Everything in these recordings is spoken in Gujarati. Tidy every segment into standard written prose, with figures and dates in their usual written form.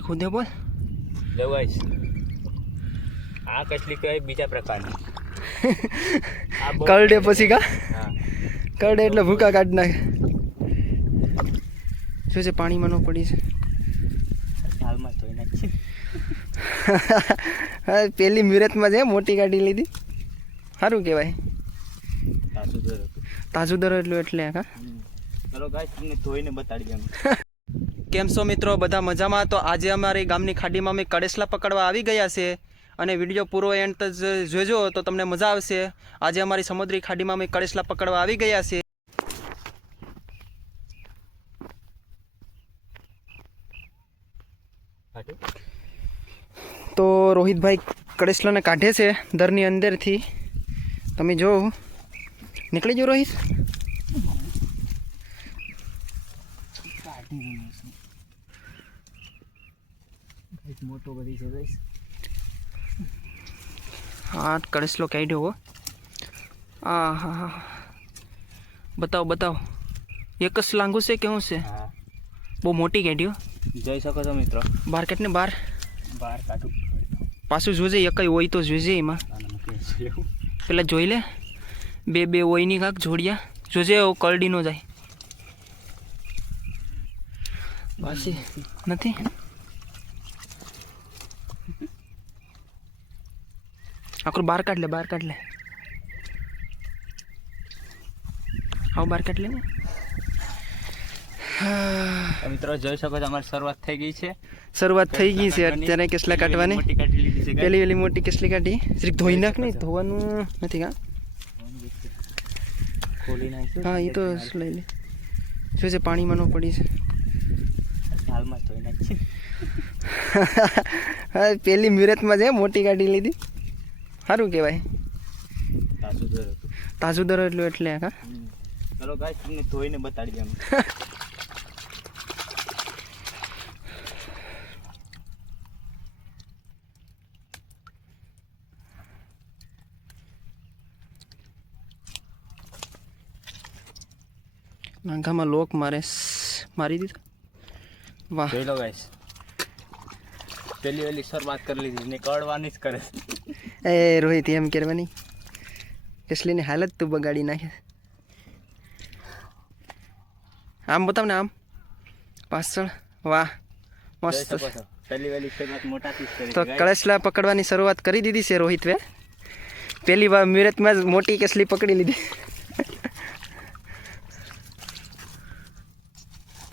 ખુદે બોલ દવાઈ આ કચલી કઈ બીજા પ્રકારની કરડે પછી કા હા કરડે એટલે ભૂકા કાઢી નાખે શું છે પાણીમાં ન પડી છે હાલમાં ધોઈ નાખી હા પેલી મુહૂર્તમાં છે મોટી કાઢી લીધી સારું કહેવાય તાજું દર એટલું એટલે હા ચલો ગાઈસ તમને ધોઈને બતાડી દઉં કેમ છો મિત્રો બધા મજામાં તો આજે અમારી ગામની ખાડીમાં અમે કડેસલા પકડવા આવી ગયા છે અને વિડીયો પૂરો એન્ડ જોજો તો તમને મજા આવશે આજે અમારી સમુદ્રી ખાડીમાં અમે કડેસલા પકડવા આવી ગયા છે તો રોહિતભાઈ કડેસલાને કાઢે છે દરની અંદરથી તમે જો નીકળી જાઓ રોહિત મોટો બધી છે ગાઈસ હા કડેસલો કાઢ્યો હો હા હા હા બતાવો બતાવો એક જ લાંગુ છે કેવું છે હા બહુ મોટી કાઢ્યો જોઈ શકો છો મિત્રો બહાર કાઢને બહાર કાઢું પાછું જોજે એક હોય તો જોજે એમાં પેલા જોઈ લે બે હોય ની કાંક જોડિયા જોજે કરડી નો જાય પાછી નથી આખું બહાર કાઢ લે આવ બહાર કાઢ લે મિત્રો જોઈ શકો છો અમારી શરૂઆત થઈ ગઈ છે અત્યારે કેસલા કાઢવાની મોટી કાઢી લીધી છે પેલી મોટી કેસલી કાઢી શ્રી ધોઈ નાખ નહીં ધોવાનું નથી કા ખોલી નાખ્યું હા એ તો લઈ લે શું છે પાણીમાં ન પડી છે હાલમાં ધોઈ નાખી હા પેલી મુહૂર્તમાં છે મોટી કાઢી લીધી સારું કહેવાય તાજું દર એટલું એટલે હા ચલો ગાઈસ તમને ધોઈને બતાડી દઉં નાંગામાં લોક મારી દીધો વાહ જોઈ લો ગાઈસ પેલી શરૂઆત કરી લીધી ને કડવાની જ કરે એ રોહિત એમ કરવાની કેસલીની હાલત તું બગાડી નાખે આમ બતાવ ને આમ પાછળ વાહ મસ્ત પેલી શરૂઆત મોટાથી જ કરી તો કળશલા પકડવાની શરૂઆત કરી દીધી છે રોહિતવે પેલી વાર મુહૂર્તમાં જ મોટી કેસલી પકડી લીધી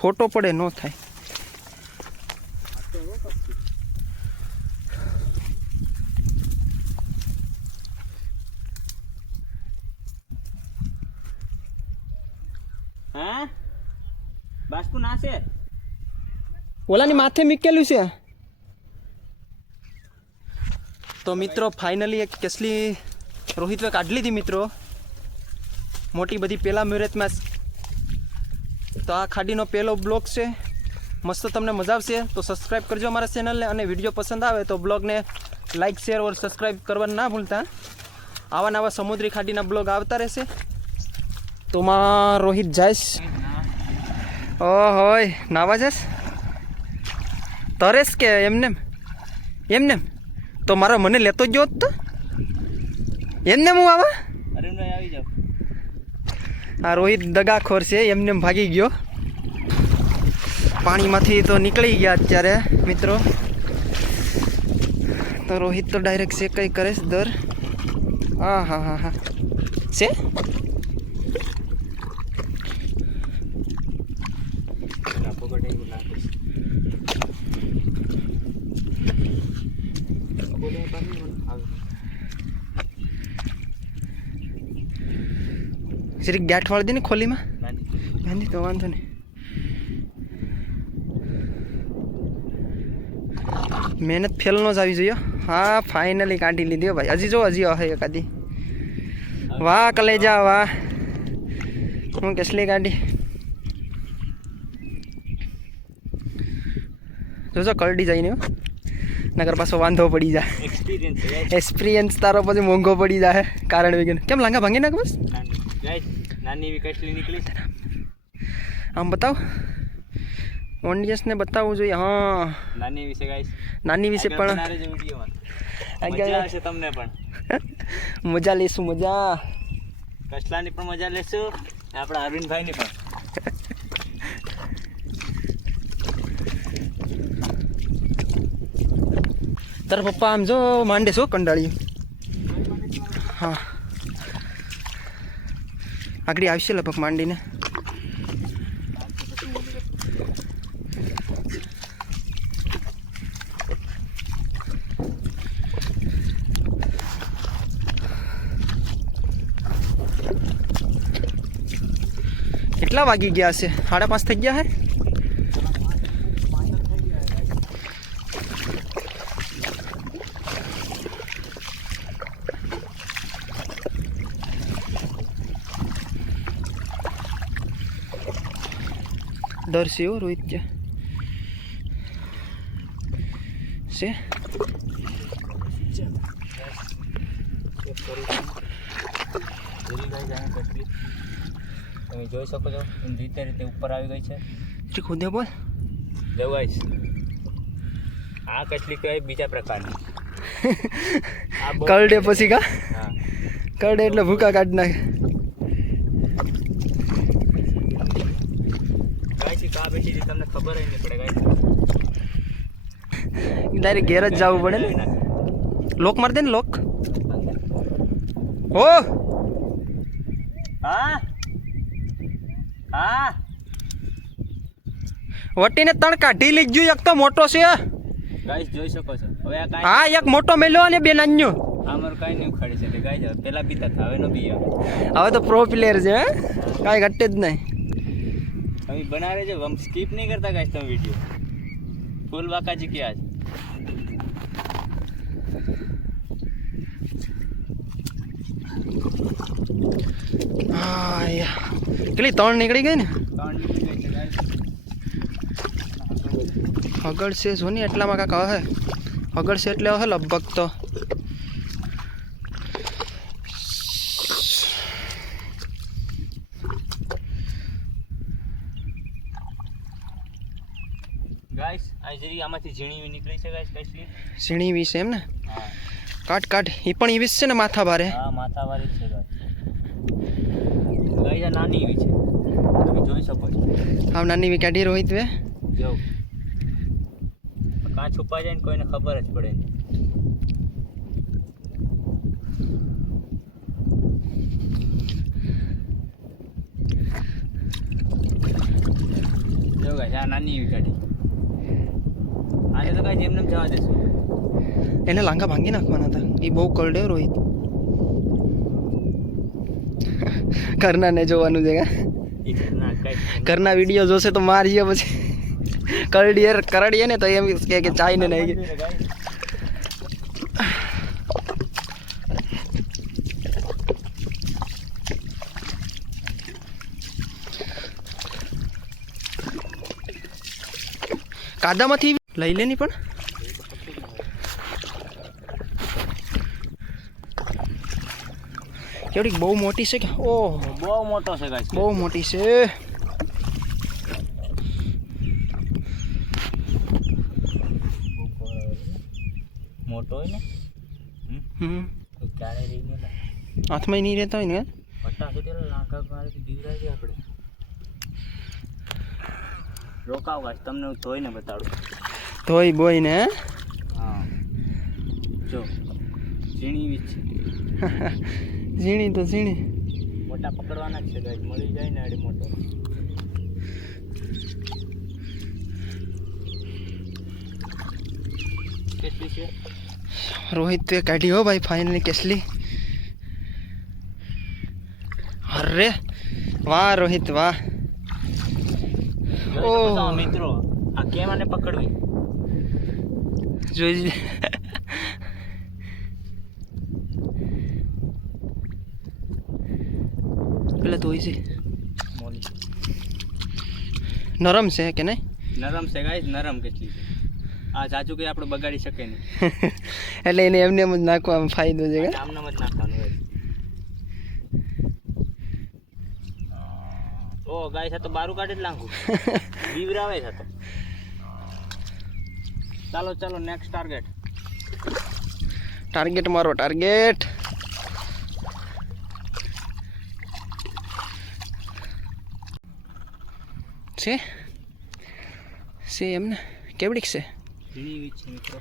ફોટો પડે ન થાય હા બાસ્કુ ના છે ઓલાની માથે મૂકેલું છે તો મિત્રો ફાઇનલી એક કેસલી રોહિતવે કાઢી લીધી મિત્રો મોટી બધી પહેલા મુહૂર્તમાં તો આ ખાડીનો પહેલો બ્લોગ છે મસ્ત તમને મજા આવશે તો સબસ્ક્રાઈબ કરજો અમારા ચેનલને અને વિડીયો પસંદ આવે તો બ્લોગને લાઇક શેર ઓર સબસ્ક્રાઈબ કરવાનું ના ભૂલતા આવા નવા સમુદ્રી ખાડીના બ્લોગ આવતા રહેશે તો માં રોહિત જાઈશ હોય નાવા જશ તરેશ કે એમને તો મારો મને લેતો જ જોત તો એમને હું આવા અરે આવી જાવ આ રોહિત દગાખોર છે એમને ભાગી ગયો પાણીમાંથી તો નીકળી ગયા અત્યારે મિત્રો તો રોહિત તો ડાયરેક્ટ છે કંઈ કરે છે દર હા છે જરીક ગેટ વાળી દે ને ખોલીમાં બાંધી તો વાંધો નહીં મહેનત ફેલ નો જ આવી જોઈએ હા ફાઇનલી કાઢી લીધી ભાઈ હજી હે એકાદી વાહ કલેજા વાહ હું કેસલી કાઢી જોજો કરડી જાય ને નગર પાછો વાંધો પડી જાય એક્સપિરિયન્સ તારો પછી મોંઘો પડી જાય કારણ વગર કેમ લાંગા ભાંગી નાખ બસ નાની એવી કટલી નીકળી આમ બતાવ ઓડિયન્સને બતાવવું જોઈએ. હા, નાની વિશે ગાઈસ નાની વિશે પણ વિડીયોમાં આગળ મજા આવશે તમને પણ. મજા લેશું, મજા. કસલાની પણ મજા લેશું, આપણા અરવિંદભાઈની પણ. તારા પપ્પા આમ જો માંડે છો કંડાળી. હા, આગળ આવશે લગભગ માંડીને. કેટલા વાગી ગયા છે? 5:30 થઈ ગયા હે. ડર છે હો રોહિત કે છે. તમે જોઈ શકો છો રીતે રીતે ઉપર આવી ગઈ છે. ખુદે બોલ. જો ગાઈસ આ કચલી કહેવાય બીજા પ્રકારની. આ બહુ કરડે પછી કા હા કરડે એટલે ભૂકા કાઢી નાખે. ગાઈસ કા બેઠી છે તમને ખબર જ નહીં પડે ગાઈસ. ડાયરેક્ટ ઘેર જ જવું પડે ને. લોક માર દે ને લોક. ઓ હા હા વટીને તણ કાઢી લીધું. એક તો મોટો છે. ગાઈસ જોઈ શકો છો. હવે આ કાંઈ હા, એક મોટો મેલ્યો અને બે નાન્યો. આમર કાંઈ નહીં ઉખાડી છે એટલે ગાઈસ પેલા પીતા હતા હવે નો પીએ. હવે તો પ્રો પ્લેયર છે. હે કાંઈ ઘટે જ નહીં. તમે બનાવે છે હમ સ્કીપ નહીં કરતા ગાઈસ તમે વિડિયો ફૂલ વાકાજી કે આજ. હા યા કેટલી 3 નીકળી ગઈ ને. હગડ છે જો ને એટલામાં કાંક હે. હગડ છે એટલે હે લગભગ તો. ગાઈસ આ જરી આમાંથી ઝીણી નીકળી છે ગાઈસ કઈસલી. ઝીણી વીસ એમ ને. હા કાટ કાટ. એ પણ ઈવીસ છે ને માથા ભારે. હા માથાવાળી છે ગાઈસ. ગાઈસ આ નાની એવી છે તમે જોઈ શકો છો. આમ નાની વી કાઢી રોહિત વે. જો કાં છુપા જાય ને કોઈને ખબર જ પડે નહીં. જો ગાઈસ આ નાની એવી કાઢી. આને તો ગાઈસ એમને જવા દેશું. એને લાંગા ભાંગી નાખવાના હતા. એ બહુ કરડે રોહિત. ઘરના ને જોવાનું છે. એ ના કાંઈ ઘરના વિડીયો જોશે તો મારીએ પછી. કરડીએ ને તો એમ કે ચાઈ ને નહીં. કાદામાંથી લઈ લેની પણ. કેવડી બહુ મોટી છે કે. ઓહ બહુ મોટો છે ગાઈસ. બહુ મોટી છે. મોટો હોય ને હમ કોઈ ક્યારે રહી નહીં લા. હાથમાં નહીં રહેતા હોય ને. પટ્ટા સુધી લાંકા મારે દીવરાય છે આપણે. રોકાવ ગાઈસ તમને હું ધોઈને બતાડું. ધોઈ બોઈ ને. હા જો ઝીણી વીજ છે. ઝીણી તો ઝીણી. મોટા પકડવાના જ છે ગાઈસ મળી જાય ને આડી મોટો. કેટલી છે રોહિત તો કાઢી હો ભાઈ ફાઇનલી કેસલી. અરે વાહ રોહિત વાહ. જોઈ શકો છો મિત્રો આ કેમ આને પકડવી. જોઈ પેલા ધોઈ છે. મોલી નરમ છે કે નહીં. નરમ છે ગાઈસ નરમ કેટલી છે. આ સાચું કે આપણે બગાડી શકે નહીં. એટલે એને એમને એમ જ નાખવામાં ફાયદો છે કે. આમનામ જ નાખવાનું હોય. ઓ ગાય છે તો બારું કાઢી જ લાંગુ બીવરાવે છે તો ચાલો ચાલો નેક્સ્ટ ટાર્ગેટ ટાર્ગેટ મારો ટાર્ગેટ છે એમને કેવડીક છે ઝીણી એવી છે મિત્રો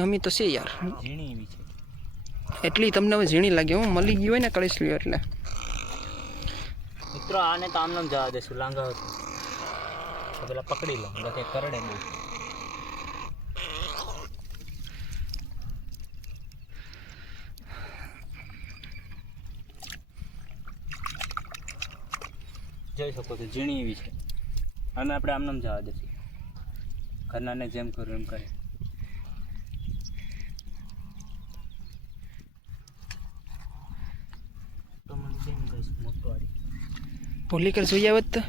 હમી તો છે યાર ઝીણી એવી છે એટલી તમને હવે ઝીણી લાગે હું મળી ગયું હોય ને કળીસલ્યો એટલે મિત્રો આને તો આમ જવા દેશું લાંગા હતો તો પેલા પકડી લો બાકી કરડે બહુ જોઈ શકો છો ઝીણી એવી છે આને આપણે આમ જવા દેશું ઘરનાને જેમ કરું એમ કરે મોટો ભૂલી કર જોઈ આવત તો